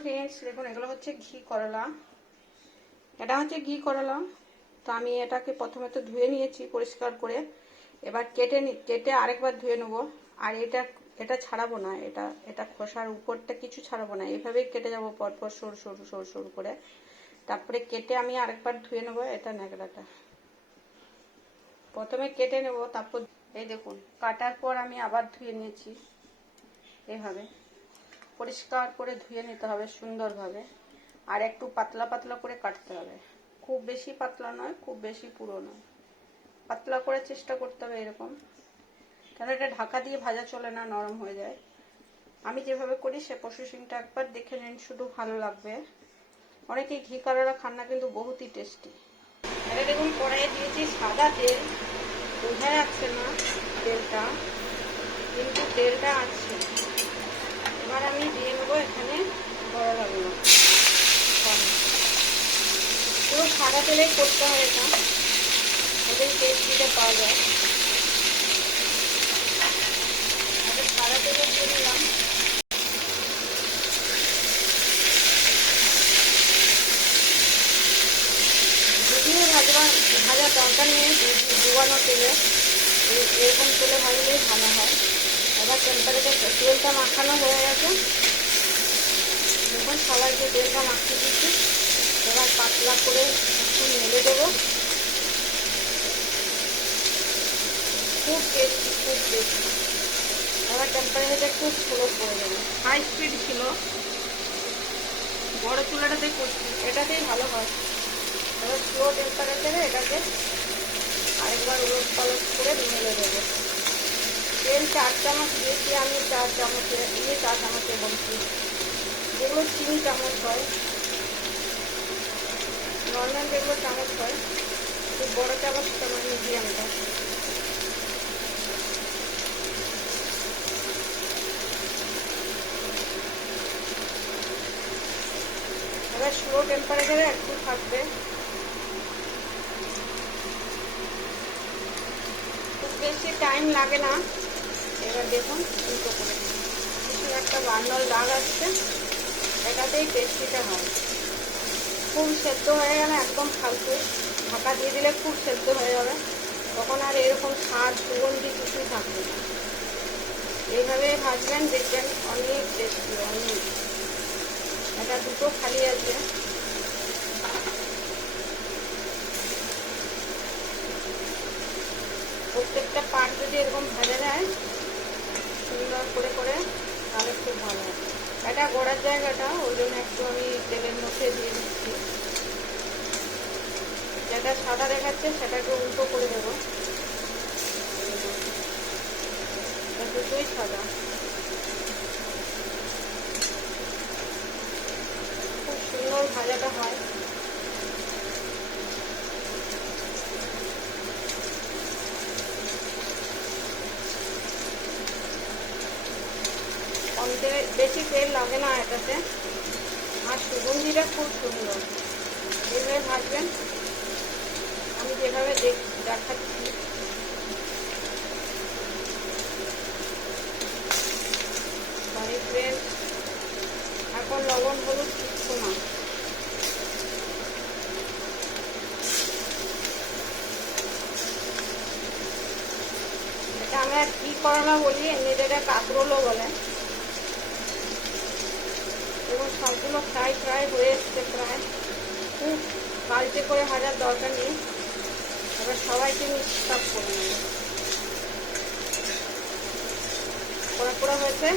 Friends দেখুন, এগুলো হচ্ছে ঘি করলা। এটা হচ্ছে ঘি করলা। তো আমি এটাকে প্রথমে তো ধুয়ে নিয়েছি পরিষ্কার করে। এবার কেটে কেটে আরেকবার ধুয়ে নেব। আর এটা এটা ছাড়াবো না। এটা এটা খোসার উপরটা কিছু ছাড়াবো না। এভাবেই কেটে যাব পরপর সরু সরু সরু সরু করে। তারপরে কেটে আমি আরেকবার ধুয়ে নেব এটা ন্যাকড়াটা। প্রথমে কেটে নেব, তারপর এই দেখুন, কাটার পর আমি আবার ধুয়ে নিয়েছি। এভাবে। পরিষ্কার করে ধুয়ে নিতে হবে সুন্দরভাবে। আর একটু পাতলা পাতলা করে কাটতে হবে। খুব বেশি পাতলা নয়, খুব বেশি পুরো নয় পাতলা করে চেষ্টা করতে হবে এরকম। কারণ এটা ঢাকা দিয়ে ভাজা চলে না, নরম হয়ে যায়। আমি যেভাবে করি সে প্রসেসিংটা একবার দেখে নিন, শুধু ভালো লাগবে। অনেকেই ঘি কালারা খান না, কিন্তু বহুতই টেস্টি এটা দেখুন, কড়াইয়ে দিয়েছি সাদা তেল, বোঝা যাচ্ছে না তেলটা, কিন্তু তেলটা আছে এবার আমি দিয়ে নেব এখানে করলাগুলো পুরো সাদা তেলেই করতে হয় এটা। ওদের টেস্টিটা পাওয়া যায়। সাদা তেলে দিয়ে নিলাম যদিও ভাজবা ভাজা তরকারি নিয়ে ডুবানো তেলে। এরকম তেলে ভাজলেই ভালো হয়। এবার টেম্পারেচার তেলটা মাখানো হয়ে গেছে। দেখুন সবাইকে তেলটা মাখিয়ে দিচ্ছি। এবার পাতলা করে একটু মেলে দেবো খুব টেস্টি খুব টেস্টি এবার টেম্পারেচারটা একটু স্লো করে দেবো হাই স্পিড ছিল। বড় চুলাটাতে করছি। এটাতেই ভালো হয়। এবার স্লো টেম্পারেচারে এটাকে আরেকবার উলট পালট করে মেলে দেবো। তেল চার চামচ দিয়েছি, আমি চার চামচে দিয়ে চার চামচে বলছি যেগুলো চিনি চামচ হয়। নর্মাল যেগুলো চামচ হয় খুব বড় চামচটা আমার মিডিয়ামটা এবার স্লো টেম্পারেচারে একটু থাকবে। খুব বেশি টাইম লাগে না। এবার দেখুন উল্টো করে। কিছু একটা বান্নল দাগ আসছে, এটাতেই টেস্টিটা হয়। খুব সেদ্ধ হয়ে গেলে একদম ফালতু। ঢাকা দিয়ে দিলে খুব সেদ্ধ হয়ে যাবে। তখন আর এরকম স্বাদ, সুগন্ধি কিছুই থাকবে না। এইভাবে ভাজবেন, দেখবেন অনেক টেস্টি অনেক। এটা দুটো খালি আছে। প্রত্যেকটা পাট যদি এরকম ভাজা যায়, সুন্দর করে করে, তাহলে খুব ভালো হয়। এটা গড়ার জায়গাটা, ওই জন্য একটু আমি তেলের মধ্যে দিয়ে দিচ্ছি। যেটা সাদা দেখাচ্ছে সেটাকে উল্টো করে দেবো। দুটোই সাদা। খুব সুন্দর ভাজাটা হয়। কম বেশি তেল লাগে না এটাতে। আর সুগন্ধিটা খুব সুন্দর। এইভাবে ভাজবেন। আমি যেভাবে দেখ দেখাচ্ছি। এখন লবণ, হলুদ কিচ্ছু না। এটা আমরা কি করলা বলি? এমনিতে এটা কাঁকরোলও বলে। এবং সবগুলো ফ্রাই ফ্রাই হয়ে এসছে, প্রায়। খুব কালচে করে হাজার দরকার নেই। এবার সবাইকে মিক্সআপ করে নেব পোড়া পোড়া হয়েছে।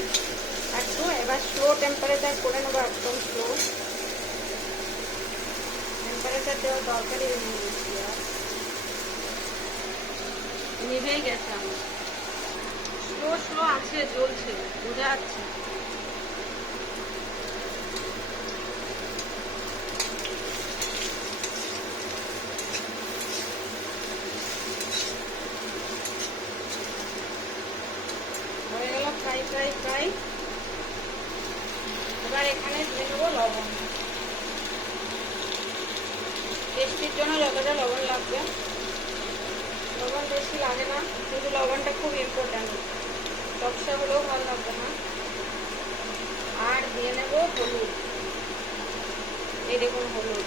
একটু, এবার স্লো টেম্পারেচার করে নেব, একদম স্লো টেম্পারেচার দেওয়ার দরকারই নেই নিভেই গেছে আমার। স্লো স্লো আছে, জ্বলছে, বোঝা যাচ্ছে হয়ে ফ্রাই ফ্রাই এবার এখানে দিয়ে দেবো লবণ। টেস্টির জন্য যতটা লবণ লাগবে। লবণ বেশি লাগে না কিন্তু লবণটা খুব ইম্পর্ট্যান্ট চপসা হলেও ভালো লাগবে না। আর দিয়ে নেব হলুদ। এই দেখুন হলুদ।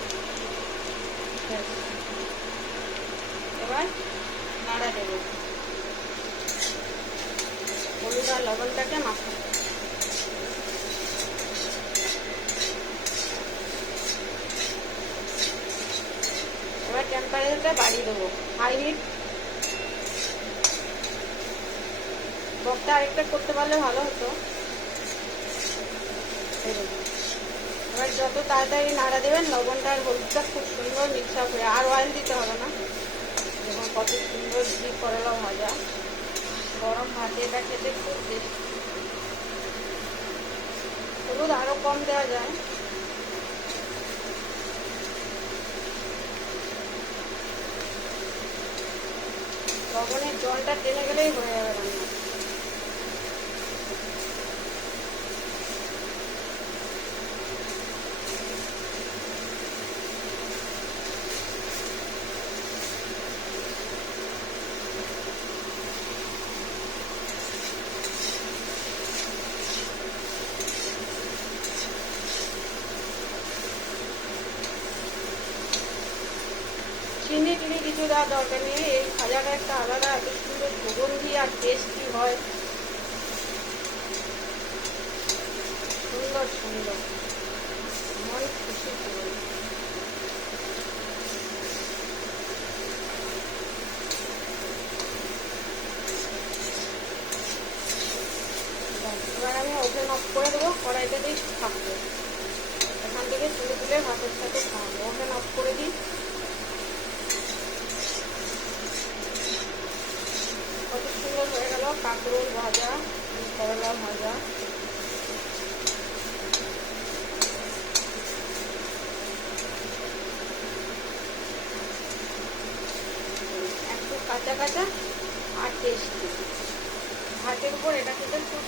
এবার নাড়া দেবো। হলুদ আর লবণটাকে মাখাবো এবার টেম্পারেচারটা বাড়িয়ে দেবো। হাই হিট বকটা আরেকটা করতে পারলে ভালো হতো। এবার যত তাড়াতাড়ি নাড়া দেবেন, লবণটা আর হলুদটা খুব সুন্দর মিক্স আপ হয়ে আর অয়েল দিতে হবে না। দেখুন কত সুন্দর ঘি করলা ভাজা। গরম ভাতে এটা খেতে খুব টেস্ট হলুদ আরও কম দেওয়া যায়। লবণের জলটা টেনে গেলেই হয়ে যাবে রান্না চিনি টিনি কিছু দেওয়ার দরকার নেই, এই ভাজাটা একটা আলাদা, এত সুন্দর সুগন্ধি আর টেস্টি হয়। সুন্দর সুন্দর। মন খুশি আমি ওভেন অফ করে দেবো কড়াইটাতেই থাকবে এখান থেকে তুলে তুলে ভাতের সাথে খাওয়াবো। ওভেন অফ করে দিই কত হয়ে কাঁকরোল ভাজা, করলা ভাজা। একটু কাঁচা কাঁচা আর টেস্টি। ভাতের উপর এটা খেতে খুব